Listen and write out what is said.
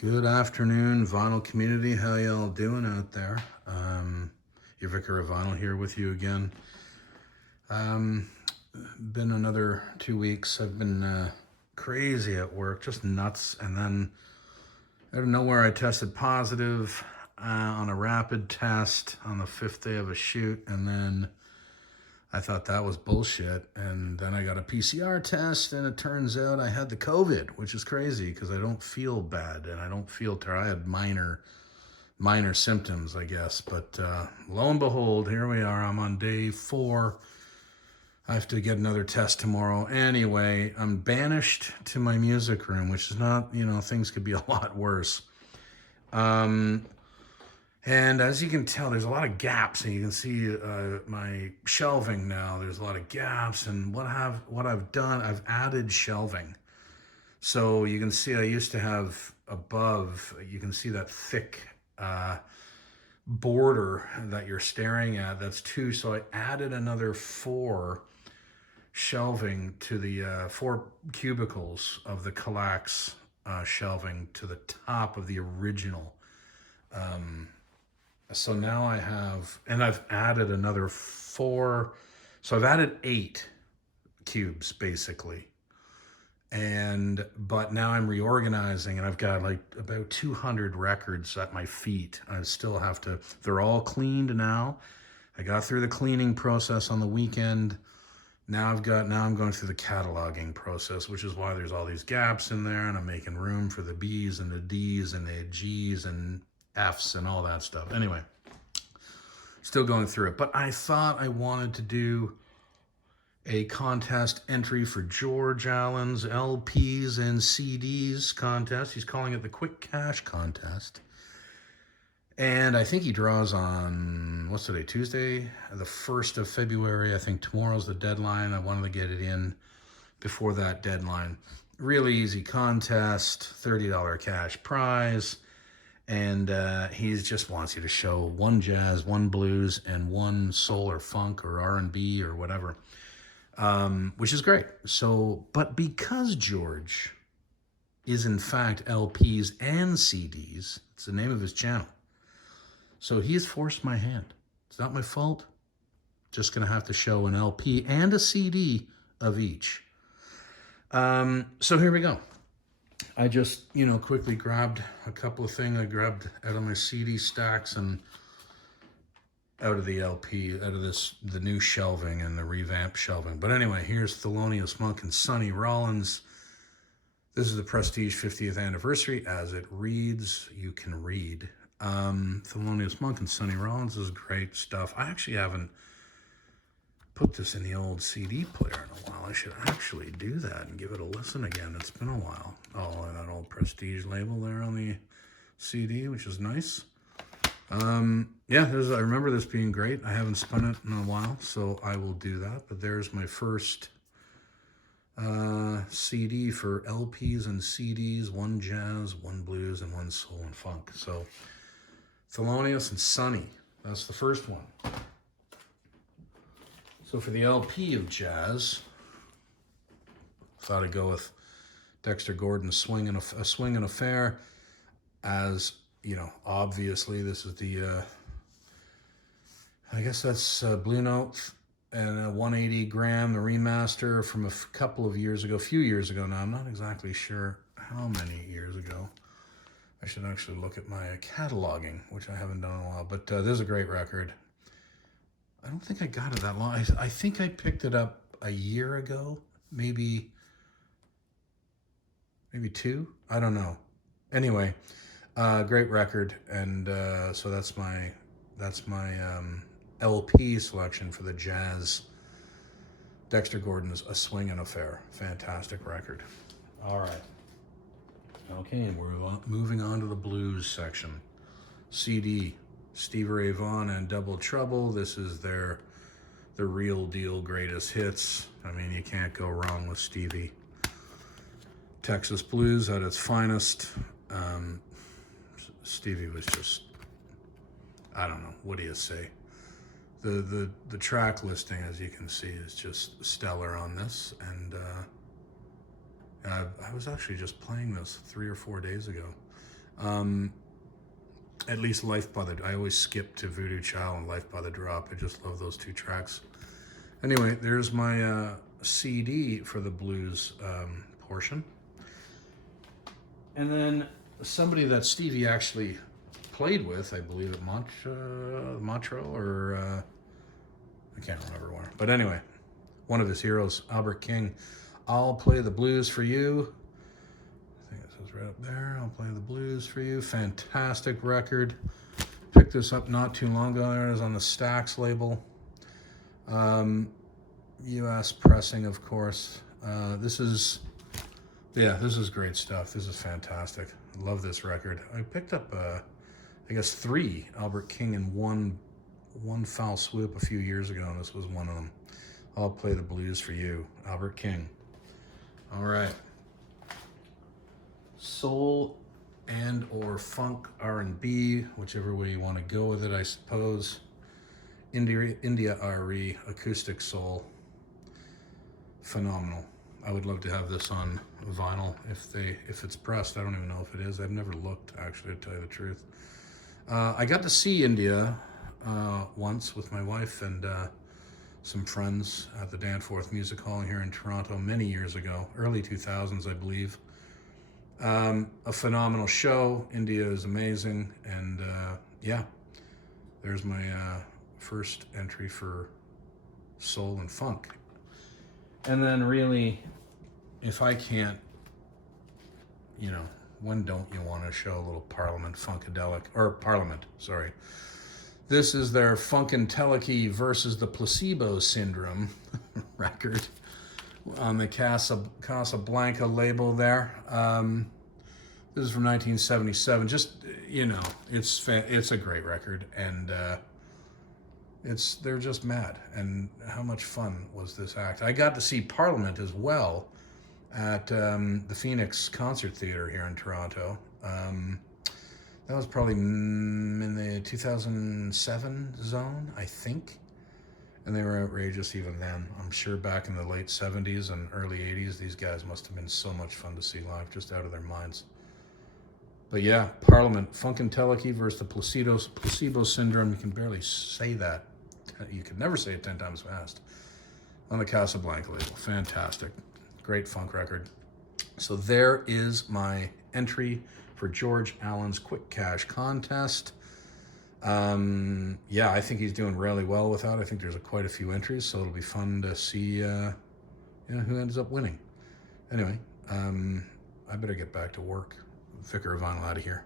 Good afternoon, vinyl community. How y'all doing out there? Your Vicar of Vinyl here with you again. Um, been another 2 weeks. I've been crazy at work, just nuts. And then out of nowhere, I tested positive on a rapid test on the fifth day of a shoot, and then I thought that was bullshit. And then I got a PCR test, and it turns out I had the COVID, which is crazy because I don't feel bad and I don't feel tired. I had minor symptoms, I guess. But lo and behold, here we are. I'm on day 4. I have to get another test tomorrow. Anyway, I'm banished to my music room, which is not, things could be a lot worse. Um, and as you can tell, there's a lot of gaps, and you can see my shelving now. There's a lot of gaps, and what I've done, I've added shelving. So you can see I used to have above. You can see that thick border that you're staring at. That's 2. So I added another 4 shelving to the 4 cubicles of the Kallax shelving to the top of the original. So now I have, and I've added another 4. So I've added 8 cubes basically. But now I'm reorganizing, and I've got like about 200 records at my feet. I still have to, they're all cleaned now. I got through the cleaning process on the weekend. Now I'm going through the cataloging process, which is why there's all these gaps in there, and I'm making room for the B's and the D's and the G's and F's and all that stuff. Anyway, still going through it. But I thought I wanted to do a contest entry for George Allen's LPs and CDs contest. He's calling it the Quick Cash Contest. And I think he draws on, what's today, Tuesday? The 1st of February. I think tomorrow's the deadline. I wanted to get it in before that deadline. Really easy contest, $30 cash prize. And he just wants you to show 1 jazz, 1 blues, and 1 soul or funk or R&B or whatever, which is great. So, but because George is in fact LPs and CDs, it's the name of his channel. So he's forced my hand. It's not my fault. Just going to have to show an LP and a CD of each. So here we go. I just, quickly grabbed a couple of things. I grabbed out of my CD stacks and out of the LP, out of the new shelving and the revamped shelving. But anyway, here's Thelonious Monk and Sonny Rollins. This is the Prestige 50th anniversary. As it reads, you can read. Thelonious Monk and Sonny Rollins is great stuff. I actually haven't put this in the old CD player in a while. I should actually do that and give it a listen again. It's been a while. Oh, and that old Prestige label there on the CD, which is nice. Yeah, I remember this being great. I haven't spun it in a while, so I will do that. But there's my first CD for LPs and CDs, 1 jazz, 1 blues, and 1 soul and funk. So Thelonious and Sonny, that's the first one. So for the LP of jazz, thought I'd go with Dexter Gordon's Swing and Affair. As obviously this is the I guess that's Blue Note and a 180 gram, the remaster from a few years ago now. I'm not exactly sure how many years ago. I should actually look at my cataloging, which I haven't done in a while. But this is a great record. I don't think I got it that long. I think I picked it up a year ago, maybe 2. I don't know. Anyway, great record, and so that's my LP selection for the jazz. Dexter Gordon's A Swing and Affair. Fantastic record. All right. Okay, and we're moving on to the blues section. CD, Stevie Ray Vaughan and Double Trouble. This is the real deal greatest hits. I mean, you can't go wrong with Stevie. Texas blues at its finest. Stevie was just, I don't know, what do you say? The track listing, as you can see, is just stellar on this, and I was actually just playing this 3 or 4 days ago. At least Life by the... I always skip to Voodoo Child and Life by the Drop. I just love those two tracks. Anyway, there's my CD for the blues portion. And then somebody that Stevie actually played with, I believe at Montreux, or I can't remember where. But anyway, one of his heroes, Albert King. I'll play the blues for you. I think it says right up there. I'll play the blues for you. Fantastic record. Picked this up not too long ago. There it is on the Stax label. US pressing, of course. This is great stuff. This is fantastic. I love this record. I picked up, I guess, 3 Albert King in one foul swoop a few years ago, and this was one of them. I'll play the blues for you, Albert King. All right. Soul and or funk, R&B, whichever way you want to go with it, I suppose. India RE, acoustic soul. Phenomenal. I would love to have this on vinyl if it's pressed. I don't even know if it is. I've never looked, actually, to tell you the truth. I got to see India once with my wife and some friends at the Danforth Music Hall here in Toronto many years ago, early 2000s, I believe. A phenomenal show. India is amazing, and yeah, there's my first entry for soul and funk. And then really, if I can't, you know, when don't you want to show a little Parliament, sorry. This is their Funkadelic versus the Placebo Syndrome record on the Casablanca label there. This is from 1977. Just, you know, it's a great record, and they're just mad. And how much fun was this act? I got to see Parliament as well at the Phoenix Concert Theatre here in Toronto. That was probably in the 2007 zone, I think. And they were outrageous even then. I'm sure back in the late 70s and early 80s, these guys must have been so much fun to see live, just out of their minds. But yeah, Parliament, Funkadelic versus the Placebo Syndrome. You can barely say that. You could never say it 10 times fast. On the Casablanca label. Fantastic. Great funk record. So there is my entry for George Allen's Quick Cash contest. Yeah, I think he's doing really well with that. I think there's quite a few entries, so it'll be fun to see who ends up winning. Anyway, I better get back to work. Vicar of Vinyl out of here.